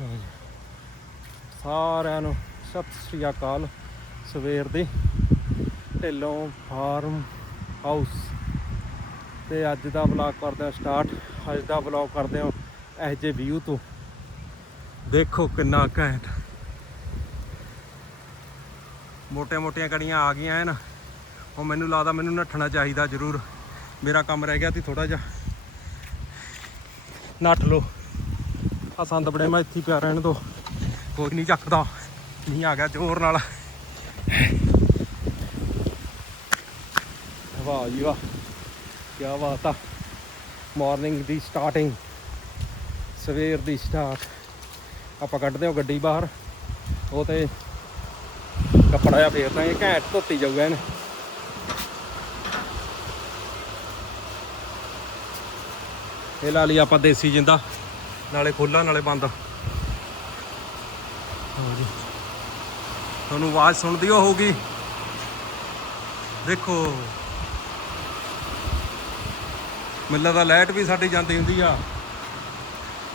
ਲਓ ਜੀ। ਸਾਰਿਆਂ ਨੂੰ ਸਤਿ ਸ੍ਰੀ ਅਕਾਲ। ਸਵੇਰ ਦੀ ਢਿੱਲੋਂ ਫਾਰਮ ਹਾਊਸ। ਤੇ ਅੱਜ ਦਾ ਵਲੌਗ ਕਰਦੇ ਹਾਂ ਸਟਾਰਟ ਅੱਜ ਦਾ ਵਲੌਗ ਕਰਦੇ ਹਾਂ ਇਹ ਜੇ ਵਿਊ ਤੋਂ। ਦੇਖੋ ਕਿੰਨਾ ਘੈਂਟ। ਮੋਟੀਆਂ ਮੋਟੀਆਂ ਕੜੀਆਂ ਆ ਗਈਆਂ ਐ ਨਾ ਉਹ ਮੈਨੂੰ ਲੱਗਦਾ ਮੈਨੂੰ ਨੱਠਣਾ ਚਾਹੀਦਾ ਜ਼ਰੂਰ। ਮੇਰਾ ਕੰਮ ਰਹਿ ਗਿਆ ਸੀ ਥੋੜਾ ਜਿਹਾ। ਨੱਠ ਲੋ ਆ ਸੰਦ ਬੜੇ, ਮੈਂ ਇੱਥੇ ਪਿਆ ਰਹਿਣ ਦੋ। ਕੋਈ ਨਹੀਂ ਚੱਕਦਾ। ਨਹੀਂ ਆ ਗਿਆ ਜ਼ੋਰ ਨਾਲ। ਵਾਹ ਜੀ ਵਾਹ। ਕੀ ਬਾਤ ਆ। ਮਾਰਨਿੰਗ ਦੀ ਸਟਾਰਟਿੰਗ। ਸਵੇਰ ਦੀ ਸਟਾਰਟ। ਆਪਾਂ ਕੱਢਦੇ ਹਾਂ ਗੱਡੀ ਬਾਹਰ। ਉਹ ਤੇ ਕੱਪੜਾ ਜਿਹਾ ਫੇਰਦਾ ਇਹ ਘੈਂਟ ਧੋਤੀ ਜਾਊਗਾ ਇਹਨੇ। ਇਹ ਲਾ ਲਈ ਆਪਾਂ ਦੇਸੀ ਜਿੰਦਾ ਨਾਲੇ ਖੁੱਲਾ ਨਾਲੇ ਬੰਦ। ਜੀ। ਤੁਹਾਨੂੰ ਆਵਾਜ਼ ਸੁਣਦੀ ਹੋਊਗੀ। ਦੇਖੋ। ਮਿੱਲਾ ਦਾ ਲਾਈਟ ਵੀ ਸਾਡੀ ਜਾਂਦੀ ਹੁੰਦੀ ਆ।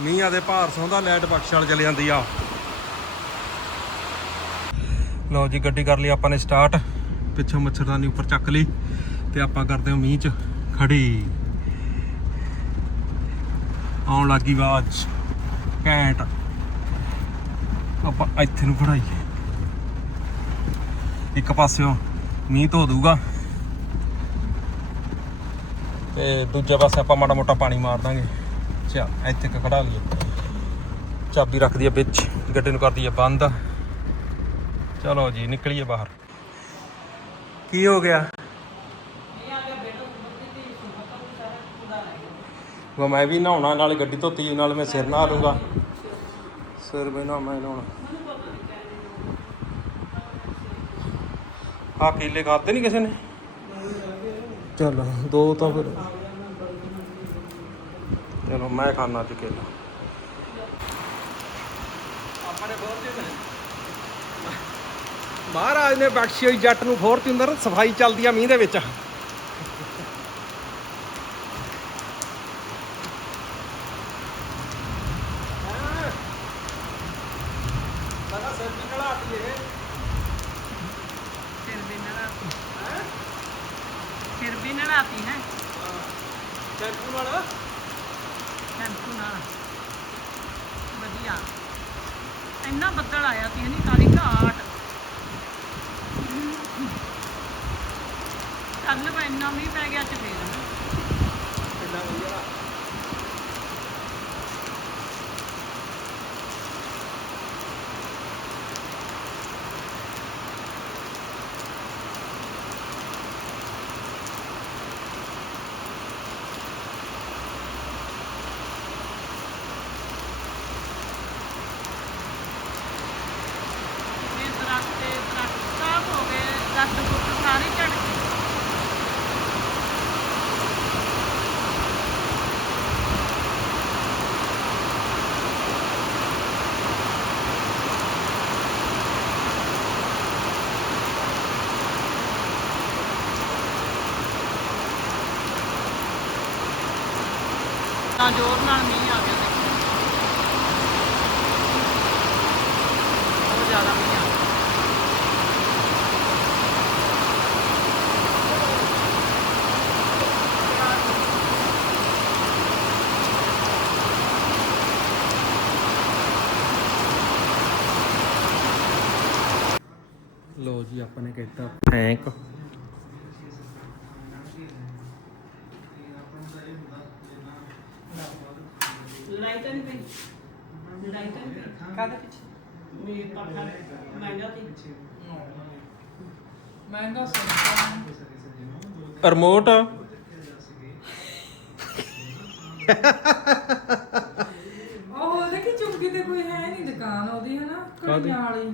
ਮੀਂਹਾਂ ਦੇ ਭਾਰ ਸੌਂਦਾ ਲਾਈਟ ਬਖਸ਼ਲ ਚਲੀ ਜਾਂਦੀ ਆ। ਲਓ ਜੀ ਗੱਡੀ ਕਰ ਲਈ ਆਪਾਂ ਨੇ ਸਟਾਰਟ ਪਿੱਛੋਂ ਮੱਛਰਦਾਨੀ ਉੱਪਰ ਚੱਕ ਲਈ ਤੇ ਆਪਾਂ ਕਰਦੇ ਹਾਂ ਮੀਂਹ 'ਚ ਖੜੀ। ਆਉਣ ਲੱਗੀ ਆਵਾਜ਼ ਘੈਂਟ। ਆਪਾਂ ਇੱਥੇ ਨੂੰ ਖੜਾਈਏ ਇੱਕ ਪਾਸਿਓਂ ਮੀਂਹ ਧੋ ਦੂਗਾ ਤੇ ਦੂਜੇ ਪਾਸੇ ਆਪਾਂ ਮਾੜਾ ਮੋਟਾ ਪਾਣੀ ਮਾਰ ਦਾਂਗੇ। ਚਾ, ਇੱਥੇ ਕੁ ਖੜਾ ਲਈਏ। ਚਾਬੀ ਰੱਖ ਦਈਏ ਵਿੱਚ, ਗੱਡੀ ਨੂੰ ਕਰ ਦਈਏ ਬੰਦ। ਚਲੋ ਜੀ, ਨਿਕਲੀਏ ਬਾਹਰ। ਕੀ ਹੋ ਗਿਆ? ਉਹ ਮੈਂ ਵੀ ਨਹਾਉਣਾ, ਨਾਲ ਗੱਡੀ ਧੋਤੀ, ਨਾਲ ਮੈਂ ਸਿਰ ਨਹਾ ਲੂੰਗਾ ਸਿਰ ਵੀ ਨਾ ਮੈਂ ਨਹਾਉਣਾ। ਆ ਕੇਲੇ ਖਾਦੇ ਨਹੀਂ ਕਿਸੇ ਨੇ? ਚਲ, ਦੋ ਤਾਂ ਫਿਰ। ਚਲੋ, ਮੈਂ ਖਾਣਾ ਅੱਜ ਕੇਲਾ। ਆਪਾਂ ਨੇ ਮਹਾਰਾਜ ਨੇ ਬਖਸ਼ੀ ਹੋਈ ਜੱਟ ਨੂੰ, ਫੋਰਚੂਨਰ, ਸਫ਼ਾਈ ਚੱਲਦੀ ਆ ਮੀਂਹ ਦੇ ਵਿੱਚ। ਲਗਾ ਸਬਜ਼ੀ ਕਢਾਤੀ ਇਹ ਫਿਰ ਵੀ ਨੜਾਤੀ ਫਿਰ ਵੀ ਨੜਾਤੀ ਹੈ। ਸ਼ੈਂਪੂ ਨਾਲ ਸ਼ੈਂਪੂ ਨਾਲ ਵਧੀਆ ਇੰਨਾ ਬੱਦਲ ਆਇਆ ਸੀ ਨਹੀਂ ਕਾਲੀ ਘਾਟ ਕੱਲ ਮੈਂ ਇੰਨਾ ਮੀਂਹ ਪੈ ਗਿਆ ਚ ਫੇਰ ਕਿੰਨਾ ਵਧੀਆ ਇਹ ਦਰਖਤ ਤੇ ਦਰਖਤ ਸਭ ਹੋ ਗਏ ਦਸ ਫੁੱਟ ਸਾਰੇ ਝੜ ਗਏ ਤਾਂ ਜ਼ੋਰ ਨਾਲ ਮੀਂਹ ਆ ਗਿਆ ਦੇਖੋ। ਬਹੁਤ ਜ਼ਿਆਦਾ ਮੀਂਹ ਆ ਗਿਆ। ਲੋ ਜੀ, ਆਪਾਂ ਨੇ ਕੀਤਾ ਫੈਂਕ ਲੜਾਈ ਤਾਂ ਨਹੀਂ ਪਈ ਲੜਾਈ ਤਾਂ ਨਹੀਂ ਪਈ ਕਾਹਦੇ ਪਿੱਛੇ? ਮੇਰੇ ਪਾਪਾ ਮਹਿੰਗਾ ਸੀ। ਮਹਿੰਗਾ ਸਸਤਾ ਰਿਮੋਟ? ਉਹ ਉਹਦੇ ਕਿ ਚੁੰਗੀ ਤੇ ਕੋਈ ਹੈ ਨਹੀਂ ਦੁਕਾਨ ਉਹਦੀ ਹੈ ਨਾ ਕਾਹਦੀ? ਕੜੀਆਂ ਵਾਲੀ।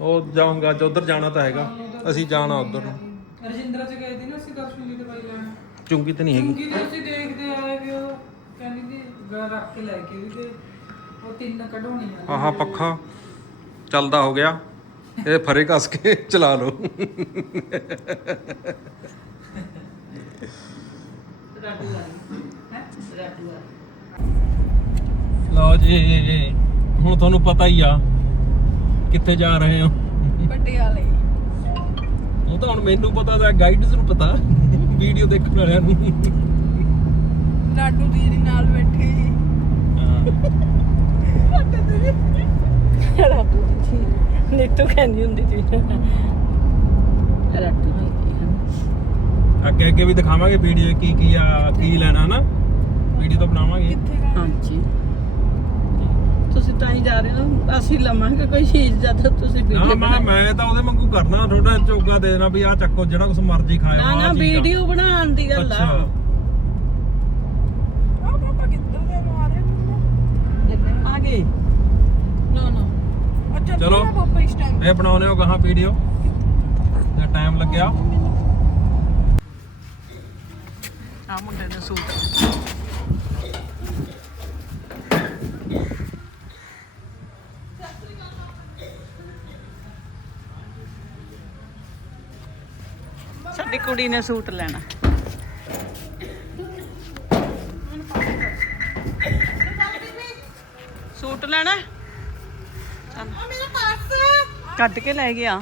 ਉਹ ਜਾਊਂਗਾ ਅੱਜ ਉਧਰ ਜਾਣਾ ਤਾਂ ਹੈਗਾ। ਅਸੀਂ ਜਾਣਾ ਉਧਰ ਨੂੰ। ਰਜਿੰਦਰਾ ਚ ਗਏ ਸੀ ਨਾ ਅਸੀਂ ਚੁੰਗੀ ਤੇ ਪਾਈ ਲੈਣ ਚੁੰਗੀ ਤੇ ਨਹੀਂ ਹੈਗੀ। ਚੁੰਗੀ ਤੇ ਅਸੀਂ ਦੇਖਦੇ ਆਏ ਵੀ ਉਹ ਕਹਿੰਦੀ ਕਿ ਗ ਰੱਖ ਕੇ ਲੈ ਕੇ ਵੀ ਤੇ ਉਹ ਤਿੰਨ ਕਢਾਉਣੀਆਂ ਆਹਾ ਪੱਖਾ। ਚੱਲਦਾ ਹੋ ਗਿਆ। ਇਹ ਫਰੇ ਕੱਸ ਕੇ ਚਲਾ ਲਓ। ਵਾਲੀ ਹੈ ਲਓ ਜੀ ਹੁਣ ਤੁਹਾਨੂੰ ਪਤਾ ਹੀ ਆ ਕਿੱਥੇ ਜਾ ਰਹੇ ਹੋ। ਪਟਿਆਲੇ। ਉਹ ਤਾਂ ਹੁਣ ਮੈਨੂੰ ਪਤਾ ਤਾਂ ਗਾਈਡਸ ਨੂੰ ਪਤਾ ਵੀਡੀਓ ਦੇਖਣ ਵਾਲਿਆਂ ਨੂੰ। ਲਾਡੂ ਦੀਦੀ ਨਾਲ ਬੈਠੇ ਸੀ ਰਾਤੂ ਜੀ ਨੀਤੂ ਕਹਿੰਦੀ ਹੁੰਦੀ ਸੀ ਰਾਤੂ ਅੱਗੇ ਅੱਗੇ ਵੀ ਦਿਖਾਵਾਂਗੇ ਵੀਡੀਓ ਕੀ ਕੀ ਆ ਕੀ ਲੈਣਾ ਨਾ। ਵੀਡੀਓ ਤਾਂ ਬਣਾਵਾਂਗੇ। ਕਿੱਥੇ ਗਏ ਹਾਂਜੀ। ਤੁਸੀਂ ਤਾਂ ਹੀ ਜਾ ਰਹੇ ਹੋ ਅਸੀਂ ਲਵਾਂਗੇ ਕੋਈ ਚੀਜ਼ ਜਦ ਤੁਸੀਂ ਨਾ ਵੀਡੀਓ ਮੈਂ ਮੈਂ ਤਾਂ ਉਹਦੇ ਵਾਂਗੂ ਕਰਨਾ ਥੋੜਾ ਚੋਗਾ ਦੇ ਦੇਣਾ ਵੀ ਆ ਚੱਕੋ ਜਿਹੜਾ ਕੁਛ ਮਰਜ਼ੀ ਖਾਇਆ ਨਾ ਨਾ ਵੀਡੀਓ ਬਣਾਉਣ ਦੀ ਗੱਲ ਆ ਆ ਪਾਪਾ ਕਿੱਧਰ ਗਏ ਨੂੰ ਆ ਰਹੇ ਨੇ ਆ ਗਏ ਨਾ ਨਾ ਅੱਛਾ ਚਲੋ। ਚਲੋ ਪਾਪਾ ਇਸ ਟਾਈਮ ਇਹ ਬਣਾਉਣੇ ਹੋ ਗਾਹਾਂ ਵੀਡੀਓ ਤੇ ਟਾਈਮ ਲੱਗਿਆ। ਆ ਮੁੰਡੇ ਦਾ ਸੂਟ। ਸਾਡੀ ਕੁੜੀ ਨੇ ਸੂਟ ਲੈਣਾ। ਸੂਟ ਲੈਣਾ? ਕੱਢ ਕੇ ਲੈ ਗਿਆ।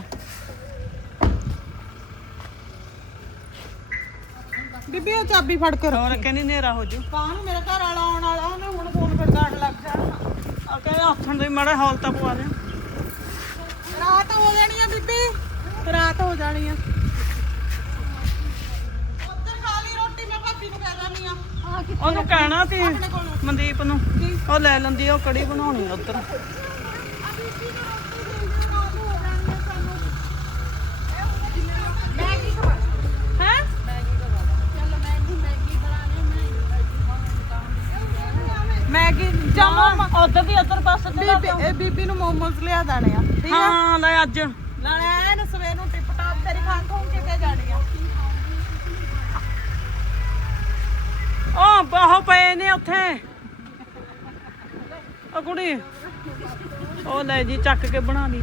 ਬੀਬੀ ਉਹ ਚਾਬੀ ਫੜ ਕੇ ਹੋਰ ਕਹਿੰਦੀ ਨੇਰਾ ਹੋ ਜੂ। ਕਾਹਨੂੰ ਮੇਰੇ ਘਰ ਵਾਲਾ ਆਉਣ ਵਾਲਾ ਉਹਨੇ ਹੁਣ ਫੋਨ ਫਿਰ ਕਾਟ ਲੱਗ ਜਾਣਾ। ਆ ਕਹਿੰਦੇ ਆਥਣ ਦੇ ਮਾੜਾ ਹਾਲ ਤਾਂ ਪਵਾ ਦੇ। ਰਾਤ ਹੋ ਜਾਣੀ ਆ ਬੀਬੀ ਰਾਤ ਹੋ ਜਾਣੀ ਆ। ਉੱਧਰ ਖਾ ਲਈ ਰੋਟੀ ਮੈਂ ਭਾਬੀ ਨੂੰ ਕਹਿ ਦਿੰਦੀ ਆ। ਉਹਨੂੰ ਕਹਿਣਾ ਕੋਲ। ਮਨਦੀਪ ਨੂੰ। ਉਹ ਲੈ ਲੈਂਦੀ ਆ, ਉਹ ਕੜੀ ਬਣਾਉਣੀ ਆ ਉੱਧਰ। ਆ ਬੀਬੀ ਨੂੰ ਰੋਟੀ ਦੇ ਦਿਓ ਰਾਤ ਹੋ ਜਾਣੀ ਆ ਸਾਨੂੰ ਮੈਗੀ ਖਵਾ ਹੈ ਮੈਗੀ ਖਵਾ ਚੱਲ ਮੈਗੀ ਮੈਗੀ ਬਣਾ ਲੈ ਮੈਗੀ ਜਮਾ ਉਧਰ ਦੀ ਉਧਰ ਪਾਸੇ ਤੇ ਬੀਬੀ ਇਹ ਬੀਬੀ ਨੂੰ ਮੋਮੋਸ ਲਿਆ ਦੇਣੇ ਆ ਠੀਕ ਆ? ਹਾਂ ਲੈ ਅੱਜ। ਨਾਲੇ ਐਨ ਸਵੇਰ ਨੂੰ ਟਿਪ ਟਾਪ ਤੇਰੀ ਖਾਂ ਖੂੰ ਕਿਤੇ ਜਾਣੀ ਆ। ਉਹ ਬਾਹੋ ਪਏ ਨੇ ਉੱਥੇ। ਉਹ ਕੁੜੀ। ਉਹ ਲੈ ਜੀ ਚੱਕ ਕੇ ਬਣਾ ਲਈ।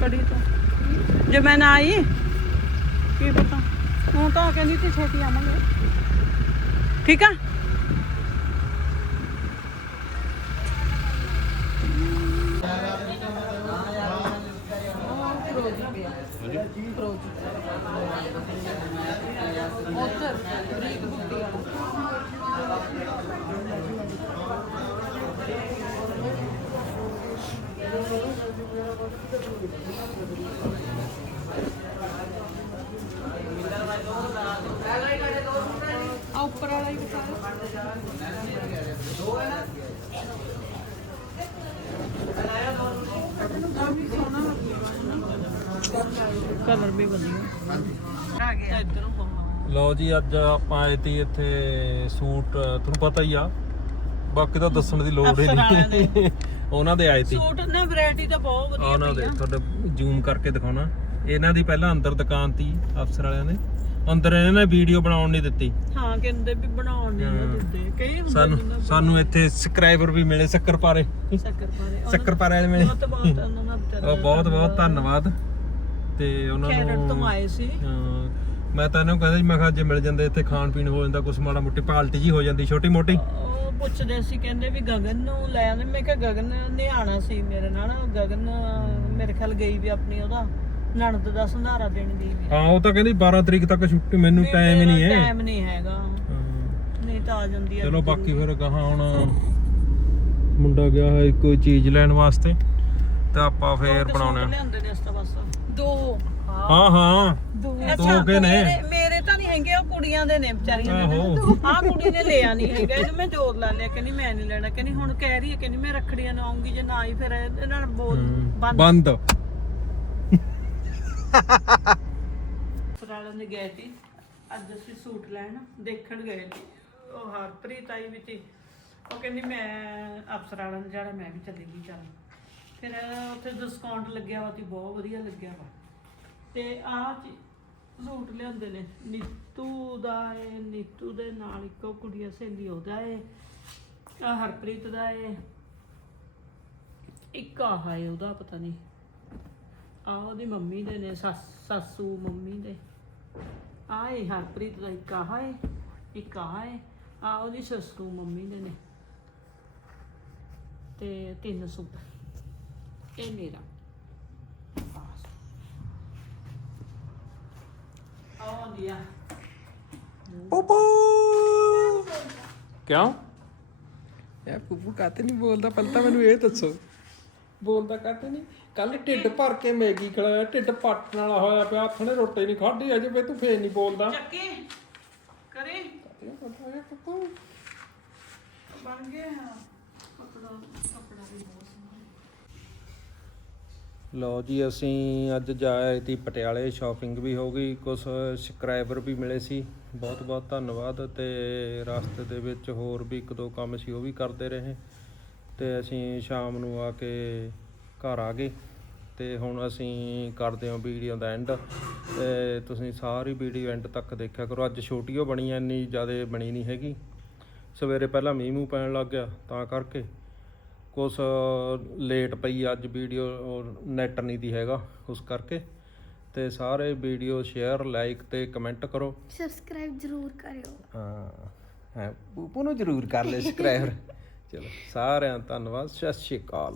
ਕੜੀ ਤੋਂ। ਜੇ ਮੈਂ ਨਾ ਆਈ ਕੀ ਪਤਾ। ਹੁਣ ਤਾਂ ਕਹਿੰਦੀ ਤੇ ਛੇਤੀ ਆਵਾਂਗੇ। ਠੀਕ ਆ? ਆ ਉੱਪਰ ਵਾਲਾ ਹੀ ਬਤਾ ਕਲਰ ਵੀ ਵਧੀਆ। ਆ ਗਿਆ ਇੱਧਰੋਂ ਪਾਉਣਾ ਲਓ ਜੀ, ਅੱਜ ਆਪਾਂ ਆਏ ਤੀ ਇੱਥੇ ਸੂਟ, ਤੁਹਾਨੂੰ ਪਤਾ ਹੀ ਆ। ਬਾਕੀ ਤਾਂ ਦੱਸਣ ਦੀ ਲੋੜ ਹੀ ਅਫਸਰ ਨਹੀਂ। ਉਹਨਾਂ ਦੇ ਆਏ ਤੀ ਸੂਟ ਨਾ ਵੈਰਾਈਟੀ ਤਾਂ ਬਹੁਤ ਵਧੀਆ ਉਹਨਾਂ ਦੇ ਪਈ। ਤੁਹਾਡੇ ਜ਼ੂਮ ਕਰਕੇ ਦਿਖਾਉਣਾ। ਇਹਨਾਂ ਦੀ ਪਹਿਲਾਂ ਅੰਦਰ ਦੁਕਾਨ ਤੀ ਅਫਸਰ ਵਾਲਿਆਂ ਨੇ। ਅੰਦਰ ਇਹਨਾਂ ਨੇ ਵੀਡੀਓ ਬਣਾਉਣ ਨਹੀਂ ਦਿੱਤੀ। ਹਾਂ ਕਹਿੰਦੇ ਵੀ ਬਣਾਉਣ ਨਹੀਂ ਹਾਂ। ਦਿੰਦੇ ਕਈ ਹੁੰਦੇ ਸਾਨੂੰ ਸਾਨੂੰ ਇੱਥੇ ਸਬਸਕ੍ਰਾਈਬਰ ਵੀ ਮਿਲੇ ਸ਼ੱਕਰਪਾਰੇ ਸ਼ੱਕਰ ਪਾਰੇ। ਸ਼ੱਕਰਪਾਰੇ ਵਾਲੇ ਮਿਲੇ। ਬਹੁਤ ਬਹੁਤ ਉਹਨਾਂ ਦਾ ਵਿਚਾਰਾ ਉਹ ਬਹੁਤ ਬਹੁਤ ਧੰਨਵਾਦ। ਤੇ ਉਹਨਾਂ ਕੈਨੇਡਾ ਤੋਂ ਨੂੰ ਆਏ ਸੀ। ਹਾਂ, ਮੈਂ ਤਾਂ ਇਹਨੂੰ ਕਹਿੰਦਾ ਜੀ ਮੈਂ ਕਿਹਾ ਜੇ ਮਿਲ ਜਾਂਦੇ ਇੱਥੇ ਖਾਣ ਪੀਣ ਹੋ ਜਾਂਦਾ ਕੁਛ ਮਾੜਾ ਮੋਟੀ ਪਾਲਟੀ ਜੀ ਹੋ ਜਾਂਦੀ ਛੋਟੀ ਮੋਟੀ। ਉਹ ਪੁੱਛਦੇ ਸੀ ਕਹਿੰਦੇ ਵੀ ਗਗਨ ਨੂੰ ਲੈ ਆਉਂਦੇ। ਮੈਂ ਕਿਹਾ ਗਗਨ ਨੇ ਆਣਾ ਸੀ ਮੇਰੇ ਨਾਲ। ਗਗਨ ਮੇਰੇ ਖਿਆਲ ਗਈ ਵੀ ਆਪਣੀ ਉਹਦਾ ਨਣਦ ਦਾ ਸੰਧਾਰਾ ਦੇਣ ਗਈ ਵੀ। ਹਾਂ ਉਹ ਤਾਂ ਕਹਿੰਦੀ 12 ਤਰੀਕ ਤੱਕ ਛੁੱਟੀ ਮੈਨੂੰ ਟਾਈਮ ਹੀ ਨਹੀਂ ਹੈ। ਟਾਈਮ ਨਹੀਂ ਹੈਗਾ। ਨਹੀਂ ਤਾਂ ਆ ਜਾਂਦੀ ਚਲੋ ਬਾਕੀ ਫਿਰ ਕਹਾ ਹੁਣ ਮੁੰਡਾ ਗਿਆ ਹੈ ਕੋਈ ਚੀਜ਼ ਲੈਣ ਵਾਸਤੇ ਤਾਂ ਆਪਾਂ ਫੇਰ ਬਣਾਉਣਾ ਲਿਆਉਂਦੇ ਨੇ ਇਸ ਤਾਂ ਬਸ? ਦੋ। ਹਾਂ ਹਾਂ। ਦੋ ਕੇ ਨੇ। ਮੇਰੇ ਮੇਰੇ ਤਾਂ ਨਹੀਂ ਹੈਗੇ ਉਹ ਕੁੜੀਆਂ ਦੇ ਨੇ ਵਿਚਾਰੀਆਂ ਦੇ ਆਹੋ। ਆਹ ਕੁੜੀ ਨੇ ਲਿਆ ਨਹੀਂ ਹੈਗਾ ਇਹਨੂੰ ਮੈਂ ਜ਼ੋਰ ਲਾ ਲਿਆ ਕਹਿੰਦੀ ਮੈਂ ਨਹੀਂ ਲੈਣਾ ਕਹਿੰਦੀ ਹੁਣ ਕਹਿ ਰਹੀ ਹੈ ਕਹਿੰਦੀ ਮੈਂ ਰੱਖੜੀਆਂ ਨੂੰ ਆਉਂਗੀ ਜੇ ਨਾ ਆਈ ਫਿਰ ਇਹਨਾਂ ਨਾਲ ਬੋਲ ਬੰਦ। ਬੰਦ। ਸਰਾਲਾਂ ਦੇ ਗਏ ਸੀ। ਅੱਜ ਅਸੀਂ ਸੂਟ ਲੈਣ ਦੇਖਣ ਗਏ ਸੀ। ਉਹ ਹਰਪ੍ਰੀਤ ਆਈ ਵੀ ਸੀ। ਉਹ ਕਹਿੰਦੀ ਮੈਂ ਅਫਸਰਾਲਾਂ ਨੂੰ ਜਾਣਾ ਮੈਂ ਵੀ ਚੱਲੇਗੀ ਚੱਲ। ਫਿਰ ਉੱਥੇ ਡਿਸਕਾਊਂਟ ਲੱਗਿਆ ਵਾ ਤੇ ਬਹੁਤ ਵਧੀਆ ਲੱਗਿਆ ਵਾ। ਤੇ ਆਹ ਸੂਟ ਲਿਆਂਦੇ ਨੇ, ਨੀਤੂ ਦਾ ਏ, ਨੀਤੂ ਦੇ ਨਾਲ ਇੱਕੋ ਕੁੜੀਆ ਸਹੇਲੀ ਉਹਦਾ ਏ ਆ ਹਰਪ੍ਰੀਤ ਦਾ ਏ, ਇੱਕ ਆਹ ਏ ਉਹਦਾ ਪਤਾ ਨਹੀਂ ਆ ਉਹਦੀ ਮੰਮੀ ਦੇ ਨੇ, ਸੱਸ, ਸਾਸੂ ਮੰਮੀ ਦੇ। ਆ ਇਹ ਹਰਪ੍ਰੀਤ ਦਾ ਇੱਕ ਆਹ ਏ, ਇੱਕ ਆਹ ਏ ਆ ਉਹਦੀ ਸੱਸੂ ਮੰਮੀ ਦੇ ਨੇ। ਤੇ ਤਿੰਨ ਸੂਟ, ਇਹ ਮੇਰਾ। ਆਉਂਦੀ ਆ ਪੂਪੂ। ਕਿਉਂ? ਯਾ ਪੂਪੂ ਕਾਤੇ ਨਹੀਂ ਬੋਲਦਾ ਪਹਿਲਾਂ ਤਾਂ ਮੈਨੂੰ ਇਹ ਦੱਸੋ। ਬੋਲਦਾ ਕਾਤੇ ਨਹੀਂ। ਕੱਲ ਢਿੱਡ ਭਰ ਕੇ ਮੈਗੀ ਖਲਾਇਆ ਢਿੱਡ ਪੱਟਣ ਵਾਲਾ ਹੋਇਆ ਪਿਆ ਹੱਥ ਨੇ ਰੋਟੀ ਨਹੀਂ ਖਾਧੀ ਅਜੇ ਵੇ ਤੂੰ ਫੇਰ ਨਹੀਂ ਬੋਲਦਾ। ਚੱਕੀ ਕਰੇ। ਪੂਪੂ ਬਣ ਗਿਆ ਕੱਪੜਾ ਕੱਪੜਾ ਵੀ ਬਹੁਤ। ਲਓ ਜੀ, ਅਸੀਂ ਅੱਜ ਜਾਏ ਤੀ ਪਟਿਆਲੇ ਸ਼ਾਪਿੰਗ ਵੀ ਹੋ ਗਈ ਕੁਝ ਸਬਸਕ੍ਰਾਈਬਰ ਵੀ ਮਿਲੇ ਸੀ। ਬਹੁਤ ਬਹੁਤ ਧੰਨਵਾਦ ਤੇ ਰਸਤੇ ਦੇ ਵਿੱਚ ਹੋਰ ਵੀ ਇੱਕ ਦੋ ਕੰਮ ਸੀ, ਉਹ ਵੀ ਕਰਦੇ ਰਹੇ। ਤੇ ਅਸੀਂ ਸ਼ਾਮ ਨੂੰ ਆ ਕੇ ਘਰ ਆ ਗਏ ਤੇ ਹੁਣ ਅਸੀਂ ਕਰਦੇ ਹਾਂ ਵੀਡੀਓ ਦਾ ਐਂਡ ਤੇ ਤੁਸੀਂ ਸਾਰੀ ਵੀਡੀਓ ਐਂਡ ਤੱਕ ਦੇਖਿਆ ਕਰੋ। ਅੱਜ ਛੋਟੀ ਓ ਬਣੀ ਐ ਇੰਨੀ ਜ਼ਿਆਦਾ ਬਣੀ ਨਹੀਂ ਹੈਗੀ। ਸਵੇਰੇ ਪਹਿਲਾਂ ਮੀਂਹ ਮੂੰਹ ਪੈਣ ਲੱਗ ਗਿਆ, ਤਾਂ ਕਰਕੇ। ਕੁਛ ਲੇਟ ਪਈ ਅੱਜ ਵੀਡੀਓ ਨੈਟ ਨਹੀਂ ਦੀ ਹੈਗਾ ਉਸ ਕਰਕੇ ਤੇ ਸਾਰੇ ਵੀਡੀਓ ਸ਼ੇਅਰ ਲਾਈਕ ਤੇ ਕਮੈਂਟ ਕਰੋ ਸਬਸਕ੍ਰਾਈਬ ਜ਼ਰੂਰ ਕਰਿਓ ਹਾਂ ਹੈ ਪੂਪੂ ਨੂੰ ਜ਼ਰੂਰ ਕਰ ਲੈ ਸਬਸਕ੍ਰਾਈਬ ਚਲੋ ਸਾਰਿਆਂ ਦਾ ਧੰਨਵਾਦ ਸਤਿ ਸ਼੍ਰੀ ਅਕਾਲ